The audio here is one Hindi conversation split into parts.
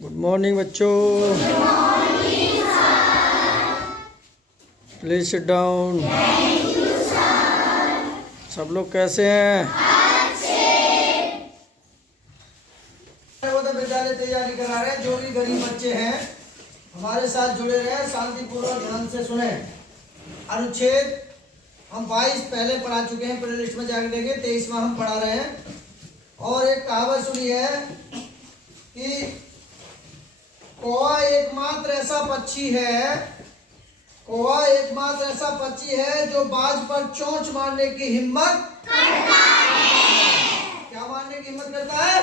गुड मॉर्निंग बच्चों। Please sit down. सब लोग कैसे हैं? वो तो विद्यालय तैयारी करा रहे हैं। जो भी गरीब बच्चे हैं हमारे साथ जुड़े रहे, शांतिपूर्वक ध्यान से सुने। अनुच्छेद हम 22 पहले पढ़ा चुके हैं, प्ले लिस्ट में जाकर देखें। 23वां हम पढ़ा रहे हैं। और एक कहावत सुनी है कि कौवा एकमात्र ऐसा पक्षी है, कौवा एकमात्र ऐसा पक्षी है जो बाज पर चोंच मारने की हिम्मत करता है। क्या मारने की हिम्मत करता है?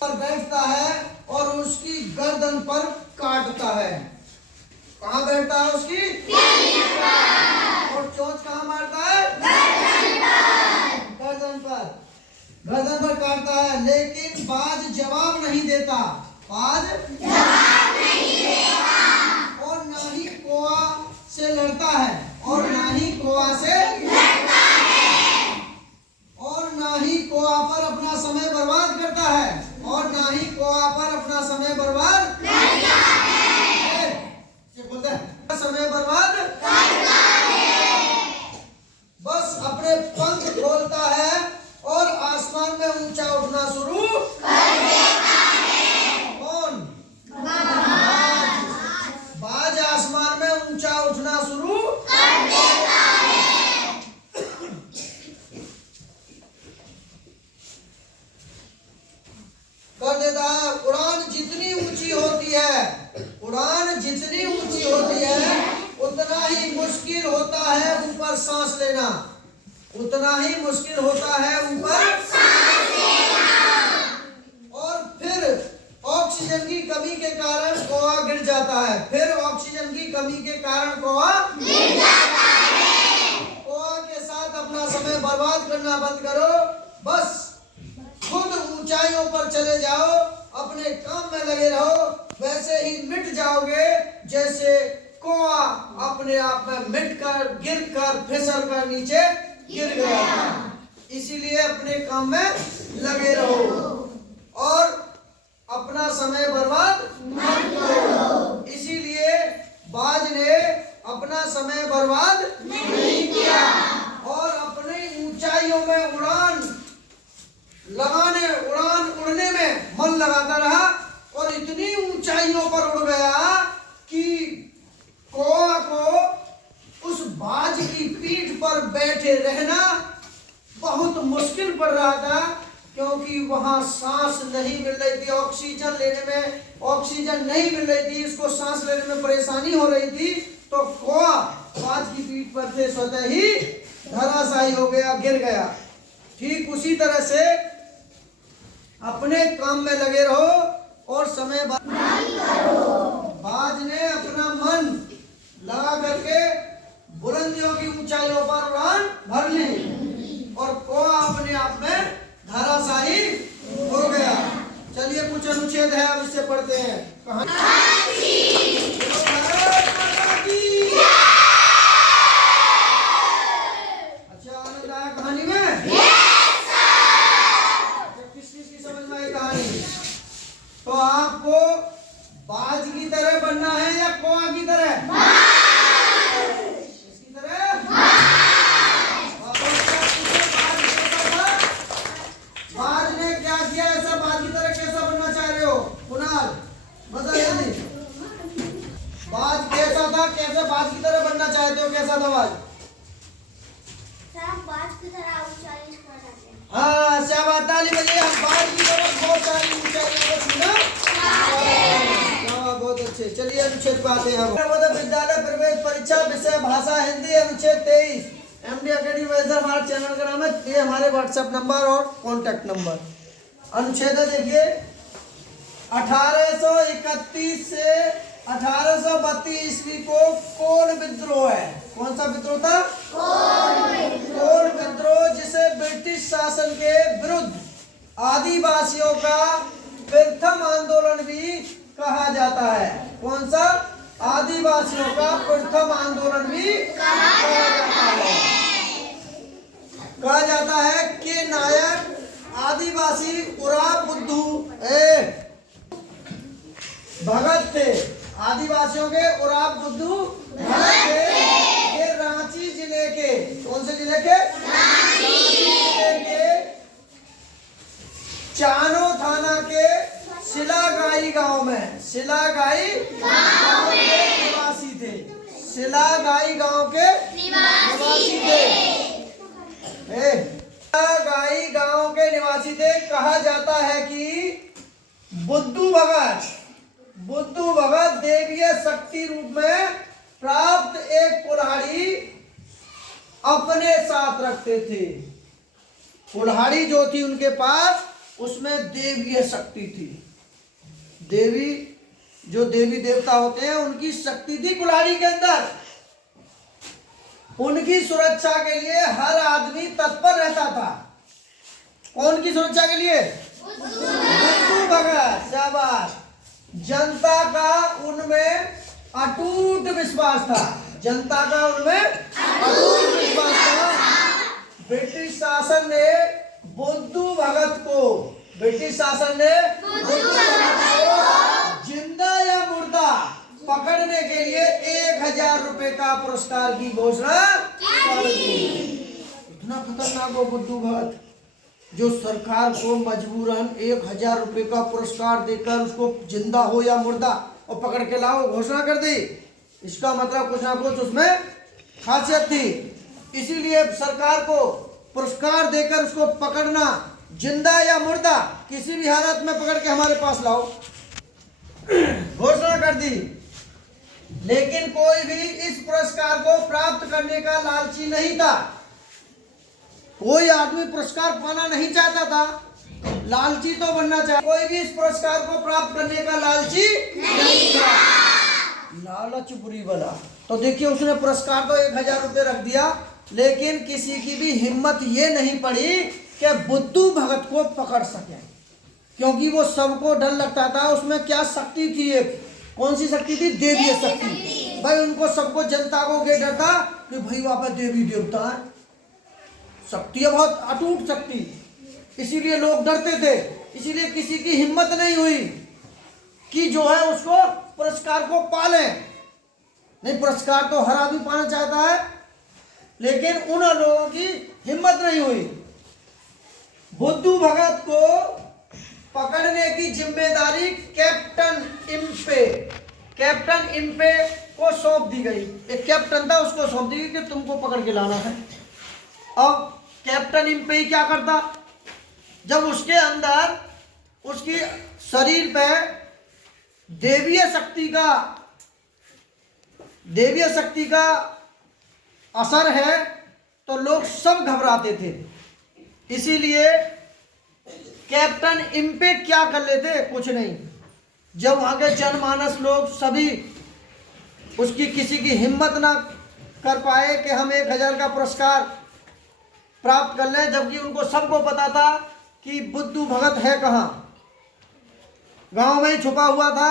पर बैठता है और उसकी गर्दन पर काटता है। कहाँ बैठता है? उसकी और चोंच कहाँ मारता है? गर्दन पर। गर्दन पर काटता है, लेकिन बाज जवाब नहीं देता। बाज जवाब नहीं देता और ना ही कौवा से लड़ता है, और ना ही कौवा से लड़ता है, और ना ही कौवा पर अपना समय बर्बाद करता है, और ना ही कौवा पर अपना समय बर्बाद करता है। ये बोलते हैं समय बर्बाद करता है। बस अपने पंख खोलता है और आसमान में ऊंचा उठना शुरू कर देता है। कौन? बाज आसमान में ऊंचा उठना शुरू कर देता है। कर देता है। उड़ान जितनी ऊंची होती है, उड़ान जितनी ऊंची होती है, उतना ही मुश्किल होता है ऊपर सांस लेना। उतना ही मुश्किल होता है ऊपर सांस लेना। और फिर ऑक्सीजन की कमी के कारण कौवा गिर जाता है। फिर ऑक्सीजन की कमी के कारण कौवा गिर जाता है। कौवा के साथ अपना समय बर्बाद करना बंद करो। बस खुद ऊंचाइयों पर चले जाओ, अपने काम में लगे रहो। वैसे ही मिट जाओगे जैसे कौवा अपने आप में मिट कर, गिर कर, फिसल कर नीचे गिर गया था। इसीलिए अपने काम में लगे रहो और अपना समय बर्बाद मत करो। इसीलिए बाज ने अपना समय बर्बाद नहीं किया और अपनी ऊंचाइयों में उड़ान उड़ने में मन लगाता रहा, और इतनी ऊंचाइयों पर उड़ गया कि कौवा को उस बाज की पीठ पर बैठे रहना बहुत मुश्किल पड़ रहा था, क्योंकि वहां सांस नहीं मिल रही थी। ऑक्सीजन लेने में ऑक्सीजन नहीं मिल रही थी, इसको सांस लेने में परेशानी हो रही थी। तो कौवा बाज की पीठ पर से स्वतः ही धराशायी हो गया, गिर गया। ठीक उसी तरह से अपने काम में लगे रहो और समय बर्बाद करो। बाज ने अपना मन लगा करके बुलंदियों की ऊंचाइयों पर उड़ान भर ली और कौवा अपने आप में धराशायी हो गया। चलिए कुछ अनुच्छेद है, अब इससे पढ़ते हैं। कहानी अच्छा आनंद आया कहानी में? किस की समझ में आई कहानी? तो आपको बाज की तरह बनना है या कौवा की तरह? किसकी तरह? बाज ने क्या किया ऐसा? बाज की तरह कैसा बनना चाह रहे हो कुणाल? बताइए नहीं। बाज कैसा था? कैसे बाज की तरह बनना चाहते हो? कैसा था बाज? बाज की तरह ऊंचाई करना चाहते हैं। हाँ शाबाश, ताली बजाइए। हम बाज की तरफ बहुत सारी ऊंचाइयों को छूना बहुत अच्छे। चलिए अनुच्छेद पे आते हैं। विद्यालय प्रवेश परीक्षा विषय भाषा हिंदी, अनुच्छेद 23। MD अकेडमी वैसे हमारे चैनल का नाम है। ये हमारे व्हाट्सएप नंबर और कॉन्टैक्ट नंबर। अनुच्छेद है देखिए, 1831 से 1832 ईस्वी को कोल विद्रोह है। कौन सा विद्रोह था? कोल विद्रोह, जिसे ब्रिटिश शासन के विरुद्ध आदिवासियों का प्रथम आंदोलन भी कहा जाता है। कौन सा? आदिवासियों का प्रथम आंदोलन भी कहा जाता है। कहा जाता है कि नायक आदिवासी उराव बुद्धू भगत थे। आदिवासियों के उराव बुद्धू भगत थे। ये रांची जिले के, कौन से जिले के? रांची जिले के चानो थाना के शिलागाई गांव में, शिलागाई गांव के निवासी थे। शिलागाई गांव के निवासी थे। शिलागाई गांव के निवासी थे। कहा जाता है कि बुद्धू भगत देवीय शक्ति रूप में प्राप्त एक कुल्हाड़ी अपने साथ रखते थे। कुल्हाड़ी जो थी उनके पास, उसमें देवीय शक्ति थी। देवी, जो देवी देवता होते हैं, उनकी शक्ति थी कुल्हाड़ी के अंदर। उनकी सुरक्षा के लिए हर आदमी तत्पर रहता था। कौन की सुरक्षा के लिए? बुद्धू भगत। शाबाश। जनता का उनमें अटूट विश्वास था। जनता का उनमें अटूट विश्वास था। ब्रिटिश शासन ने बुद्धू भगत को जिंदा या मुर्दा पकड़ने के लिए 1000 रुपए का पुरस्कार की घोषणा कर दी। इतना खतरनाक वो बुद्धू भगत, जो सरकार को मजबूरन 1000 रुपए का पुरस्कार देकर उसको जिंदा हो या मुर्दा और पकड़ के लाओ घोषणा कर दी। इसका मतलब कुछ ना कुछ उसमें खासियत थी। इसीलिए सरकार को पुरस्कार देकर उसको पकड़ना, जिंदा या मुर्दा किसी भी हालत में पकड़ के हमारे पास लाओ, घोषणा कर दी। लेकिन कोई भी इस पुरस्कार को प्राप्त करने का लालची नहीं था। कोई आदमी पुरस्कार पाना नहीं चाहता था, लालची तो बनना चाहता। कोई भी इस पुरस्कार को प्राप्त करने का लालची नहीं था। लालच बुरी बला। तो देखिए, उसने पुरस्कार तो 1000 रुपए रख दिया, लेकिन किसी की भी हिम्मत ये नहीं पड़ी कि बुद्धू भगत को पकड़ सके, क्योंकि वो सबको डर लगता था। उसमें क्या शक्ति थी? एक कौन सी शक्ति थी? देवीय शक्ति। भाई उनको सबको, जनता को ये डर था कि भाई वहां पर देवी देवता है, शक्ति है, बहुत अटूट शक्ति। इसीलिए लोग डरते थे। इसीलिए किसी की हिम्मत नहीं हुई कि जो है उसको पुरस्कार को पाले। नहीं, पुरस्कार तो हर आदमी पाना चाहता है, लेकिन उन लोगों की हिम्मत नहीं हुई। बुद्धू भगत को पकड़ने की जिम्मेदारी कैप्टन इम्पे को सौंप दी गई। एक कैप्टन था, उसको सौंप दी गई कि तुमको पकड़ के लाना है। अब कैप्टन इम्पे ही क्या करता? जब उसके अंदर, उसकी शरीर पे देवीय शक्ति का असर है, तो लोग सब घबराते थे। इसीलिए कैप्टन इम्पे क्या कर लेते? कुछ नहीं। जब वहां के जनमानस लोग सभी उसकी, किसी की हिम्मत ना कर पाए कि हम 1000 का पुरस्कार प्राप्त कर लें, जबकि उनको सबको पता था कि बुद्धू भगत है कहाँ, गांव में ही छुपा हुआ था,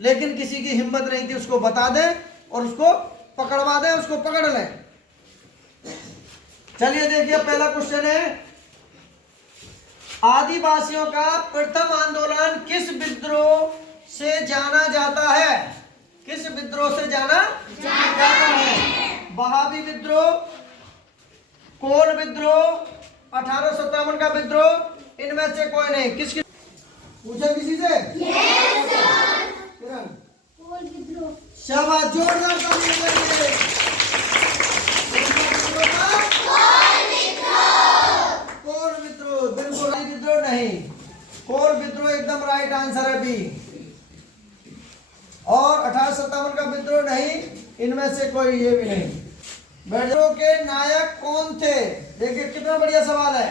लेकिन किसी की हिम्मत नहीं थी उसको बता दे और उसको पकड़वा दे, उसको पकड़ लें। चलिए देखिए, पहला क्वेश्चन है, आदिवासियों का प्रथम आंदोलन किस विद्रोह से जाना जाता है? किस विद्रोह से जाना जाता है? बहावी विद्रोह, कोल विद्रोह, 1857 का विद्रोह, इनमें से कोई नहीं। किसकी पूछा? किसी से? Yes sir. किरण, कोल विद्रोह। शाबाश, जोरदार ताली बजाइए। कोल विद्रोह, बिल्कुल विद्रोह नहीं, कोल विद्रोह एकदम राइट आंसर है बी। और 1857 का विद्रोह नहीं, इनमें से कोई ये भी नहीं। विद्रोह के नायक कौन थे? देखिए कितना बढ़िया सवाल है।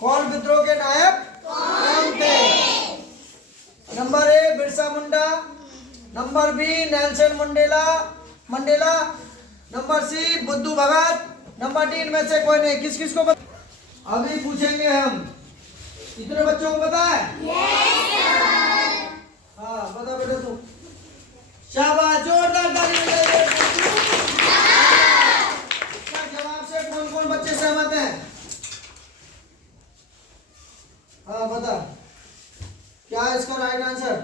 कोल विद्रोह के नायक कौन थे? Number A Birsa Munda, number B Nelson Mandela, number C Buddhu Bhagat, number D इनमें से कोई नहीं। किस किस को पता? अभी पूछेंगे हम। इतने बच्चों को पता है? हाँ, बता बेटा तू। शाबाश, जोरदार ताली बजाइए। इसका जवाब से कौन कौन बच्चे सहमत हैं? हाँ बता, क्या है इसका राइट आंसर?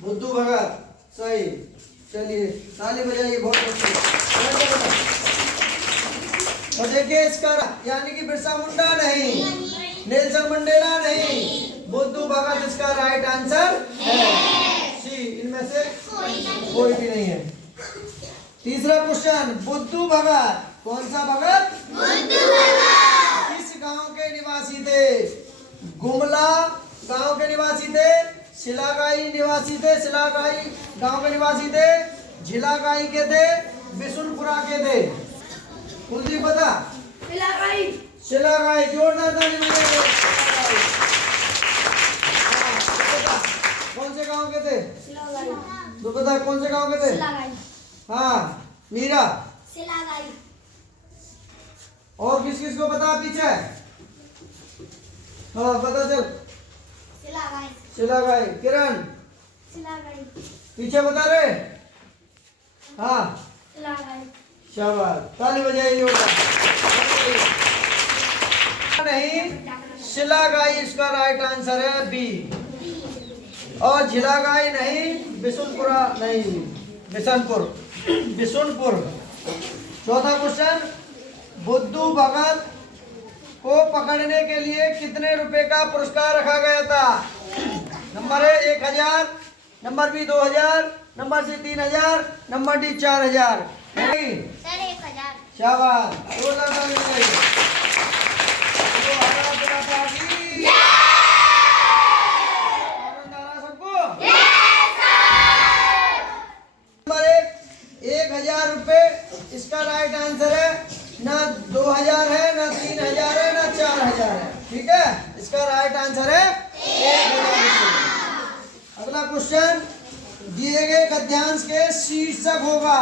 बुद्धू भगत सही। चलिए ताली बजाइए, बहुत अच्छी। और देखिए इसका यानी कि बिरसा मुंडा नहीं, नेल्सन मंडेला नहीं, बुद्धू भगत इसका राइट आंसर है। सी, इनमें से कोई भी नहीं है। तीसरा क्वेश्चन, बुद्धू भगत कौन सा भगत? किस गांव के निवासी थे? गुमला गांव के निवासी थे, शिलागाई निवासी थे, शिलागाई गांव के निवासी थे, झिलागाई के थे, बिशुनपुरा के थे। कुलदीप बता। शिलागाई, जोरदार ताली बजाइए। कौन से गांव के थे? तो बता कौन से गांव के थे? हाँ मीरा। और किस किस को बता पीछे? हाँ बता चल। शिलागाई। किरण पीछे बता रहे? हाँ शाबाश, ताली बजाइए। नहीं, शिलागाई इसका राइट आंसर है बी। और झिलागाई नहीं, बिशुनपुरा नहीं, बिशुनपुर। चौथा क्वेश्चन, बुद्धू भगत को पकड़ने के लिए कितने रुपए का पुरस्कार रखा गया था? Number A 1000, number B 2000, number C 3000, number D 4000। नहीं, शाबाश, सबको। नंबर 1000 रुपए इसका राइट आंसर है। ना 2000 है, ना 3000 है, ना 4000 है। ठीक है, इसका राइट आंसर है 1000। अगला क्वेश्चन, दिए गए गद्यांश के शीर्षक होगा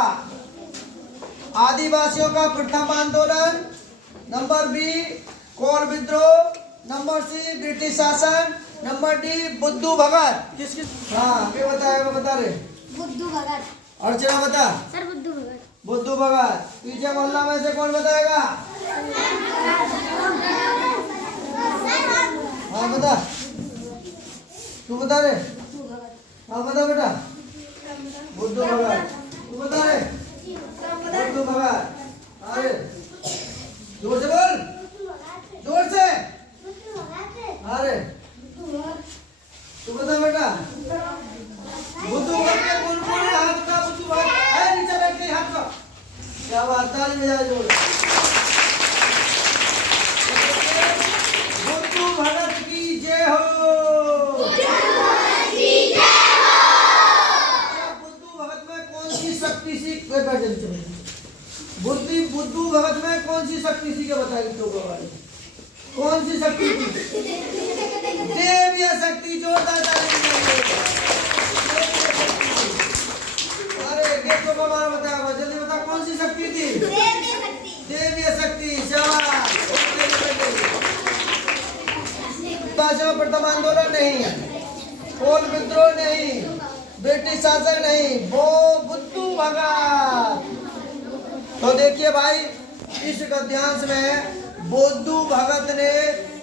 आदिवासियों का प्रथम आंदोलन, नंबर बी कोल विद्रोह, नंबर सी ब्रिटिश शासन, नंबर डी बुद्धू भगत। किस किस? हाँ क्या बताएगा? बता रहे। बुद्धू भगत। अर्चना बता। सर बुद्धू भगत। बुद्धू भगत। पीछे मोहल्ला में से कौन बताएगा? हाँ बता, तू बता रहे? हाँ बता बेटा। बुद्धू भगत। तू बता रहे? बुद्धू भगत। अरे जोर से बोल, जोर से। अरे तू बता बेटा। बुद्धू भगत के कौन कौन है? हाथ का बुद्धू भगत है, नीचे बैठ के हाथ का। क्या बात, ताली बजा जोर। बुद्धू भगत की जय हो। बुद्धू भगत में कौन सी शक्ति सी बुद्धू भगत में कौन सी शक्ति सी के बताएगी? तो कौन सी शक्ति थी? देवीय शक्ति। जोरदार ताली बजाइए। अरे गेटों का बारे बताया, जल्दी बता कौन सी शक्ति थी? देवीय शक्ति। शाबाश। भाषा प्रथम आंदोलन नहीं, कोल विद्रोह नहीं, ब्रिटिश शासन नहीं, वो बुद्धू भगत। तो देखिए भाई, इस गद्यांश में बुद्धू भगत ने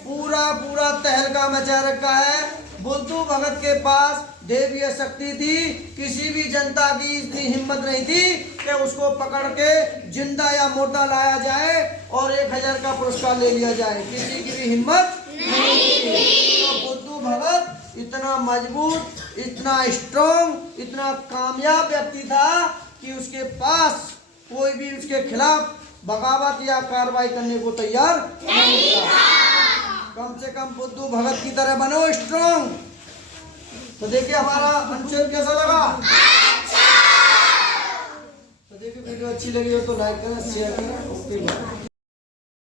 पूरा तहलका मचा रखा है। बुद्धू भगत के पास देवीय शक्ति थी, किसी भी जनता की इतनी हिम्मत नहीं थी कि उसको पकड़ के जिंदा या मुर्दा लाया जाए और 1000 का पुरस्कार ले लिया जाए। किसी की भी हिम्मत नहीं थी। तो बुद्धू भगत इतना मजबूत, इतना स्ट्रॉन्ग, इतना कामयाब व्यक्ति था कि उसके पास कोई भी उसके खिलाफ बगावत या कार्रवाई करने को तैयार नहीं था। कम से कम बुद्धू भगत की तरह बनो स्ट्रॉन्ग। तो देखिए हमारा अंचल कैसा लगा? अच्छा। तो देखिए वीडियो अच्छी लगी हो तो लाइक करें, शेयर करें। ओके।